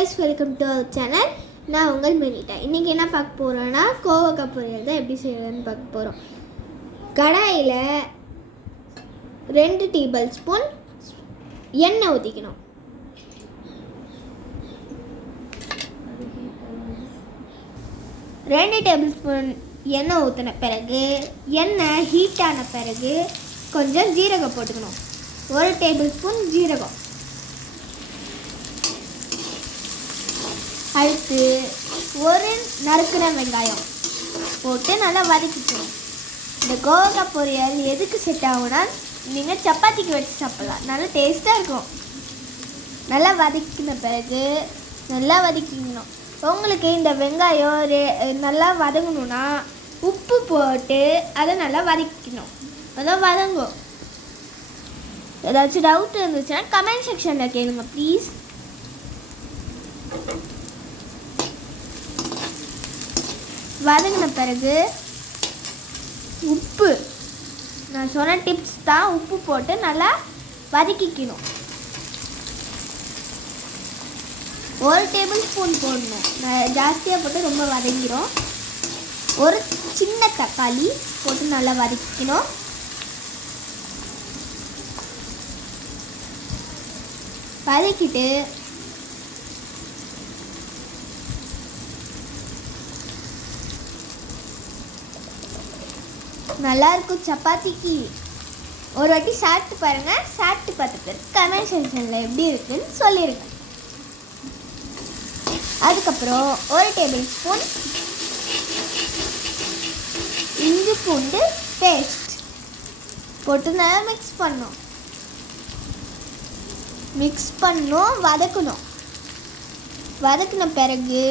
guys, welcome to our channel. நான் உங்கள் மெனிட்டா. இன்றைக்கி என்ன பார்க்க போகிறோன்னா கோவக்காய் பொரியல் தான் எப்படி செய்யறதுன்னு பார்க்க போகிறோம். கடாயில் 2 டேபிள் ஸ்பூன் எண்ணெய் ஊற்றிக்கணும். ரெண்டு டேபிள் ஸ்பூன் எண்ணெய் ஊற்றின பிறகு எண்ணெய் ஹீட் ஆன பிறகு கொஞ்சம் ஜீரகம் போட்டுக்கணும். 1 டேபிள் ஸ்பூன் ஜீரகம். அடுத்து ஒரு நறுக்கிற வெங்காயம் போட்டு நல்லா வதக்கிக்கணும். இந்த கோவக்காய் பொரியல் எதுக்கு செட் ஆகும்னா நீங்கள் சப்பாத்திக்கு வச்சு சாப்பிட்லாம், நல்லா டேஸ்ட்டாக இருக்கும். நல்லா வதக்கின பிறகு நல்லா வதக்கிக்கணும். உங்களுக்கு இந்த வெங்காயம் நல்லா வதங்கணுன்னா உப்பு போட்டு அதை நல்லா வதக்கிக்கணும். அதான் வதங்கும். ஏதாச்சும் டவுட் இருந்துச்சுன்னா கமெண்ட் செக்ஷனில் கேளுங்க ப்ளீஸ். வதங்கின பிறகு உப்பு, நான் சொன்ன டிப்ஸ் தான், உப்பு போட்டு நல்லா வதக்கிக்கணும். 1 டேபிள் ஸ்பூன் போடணும், ஜாஸ்தியாக போட்டு ரொம்ப வதங்கிடும். ஒரு சின்ன தக்காளி போட்டு நல்லா வதக்கிக்கணும். வதக்கிட்டு நல்லாயிருக்கும் சப்பாத்திக்கு. ஒரு வாட்டி சாப்பிட்டு பாருங்கள். சாப்பிட்டு பார்த்துட்டு கமெண்ட் செக்ஷனில் எப்படி இருக்குன்னு சொல்லிடுங்க. அதுக்கப்புறம் 1 டேபிள் ஸ்பூன் இஞ்சி பூண்டு பேஸ்ட் போட்டு நல்லா மிக்ஸ் பண்ணணும். வதக்கணும். வதக்கின பிறகு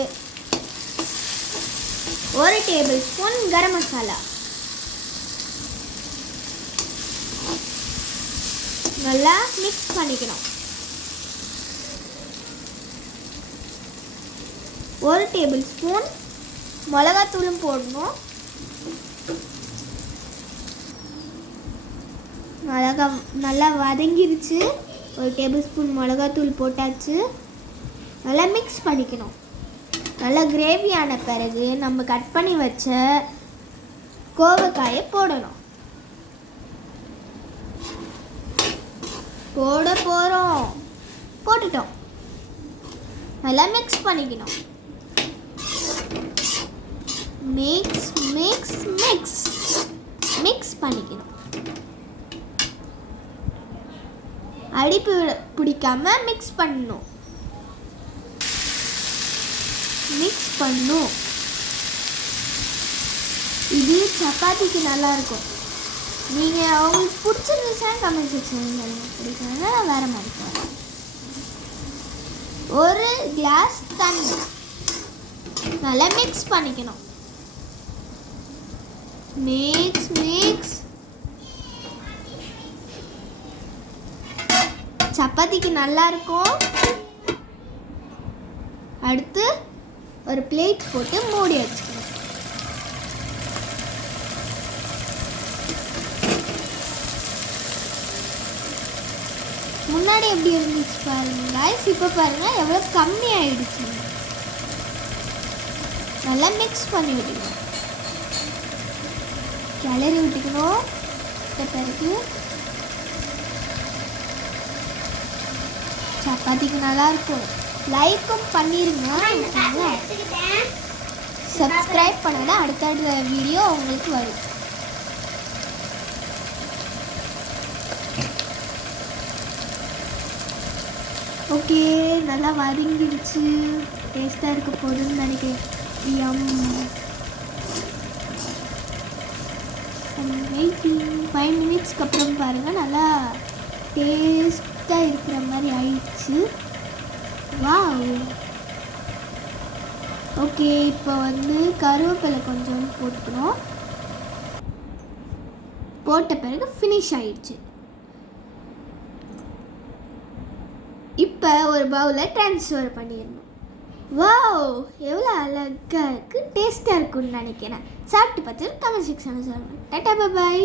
1 டேபிள் ஸ்பூன் கரம் மசாலா நல்லா மிக்ஸ் பண்ணிக்கணும். 1 டேபிள் ஸ்பூன் மிளகாத்தூளும் போடணும். நல்லா வதங்கிருச்சு. 1 டேபிள் ஸ்பூன் மிளகாத்தூள் போட்டாச்சு. நல்லா மிக்ஸ் பண்ணிக்கணும். நல்லா கிரேவியான பிறகு நம்ம கட் பண்ணி வச்ச கோவக்காயை போடணும். போட்டுட்டோம். நல்லா மிக்ஸ் பண்ணிக்கணும். மிக்ஸ் பண்ணிக்கணும். அடிப்பு பிடிக்காம மிக்ஸ் பண்ணணும். இது சப்பாத்திக்கு நல்லா இருக்கும். நீங்கள் அவங்களுக்கு பிடிச்சிருந்துச்சுன்னா கமெண்ட் செக்ஷன் பிடிக்கணும்னா வேறு மாதிரி போகிறேன். 1 கிளாஸ் தண்ணி நல்லா மிக்ஸ் பண்ணிக்கணும். மிக்ஸ் சப்பாத்திக்கு நல்லா இருக்கும். அடுத்து ஒரு பிளேட் போட்டு மூடி வச்சுக்கணும். முன்னாடி எப்படி இருந்துச்சு பாருங்க गाइस, இப்போ பாருங்க எவ்வளோ கம்மி ஆயிடுச்சு. நல்லா மிக்ஸ் பண்ணி விட்டுக்கணும். கிளறி விட்டுக்கணும். பிறகு சப்பாத்திக்கு நல்லா இருக்கும். லைக்கும் பண்ணிருங்க. சப்ஸ்கிரைப் பண்ணனா அடுத்த வீடியோ உங்களுக்கு வரும். ஓகே, நல்லா வதங்கிடுச்சு. டேஸ்ட்டாக இருக்க போதுன்னு நினைக்கிறேன். 5 மினிட்ஸ்க்கு அப்புறம் பாருங்கள் நல்லா டேஸ்ட்டாக இருக்கிற மாதிரி ஆயிடுச்சு. வாவ். ஓகே, இப்போ கருவேப்பிலை கொஞ்சம் போட்டுக்கணும். போட்ட பிறகு ஃபினிஷ் ஆயிடுச்சு. இப்போ ஒரு பவுலில் ட்ரான்ஸ்ஃபர் பண்ணிடணும். வாவ், எவ்வளோ அழகாக இருக்குது. டேஸ்ட்டாக இருக்குன்னு நினைக்கிறேன். சாப்பிட்டு பார்த்து கமெண்ட் செக்ஷனில் சொல்லுங்கள். டாடா, பாய்.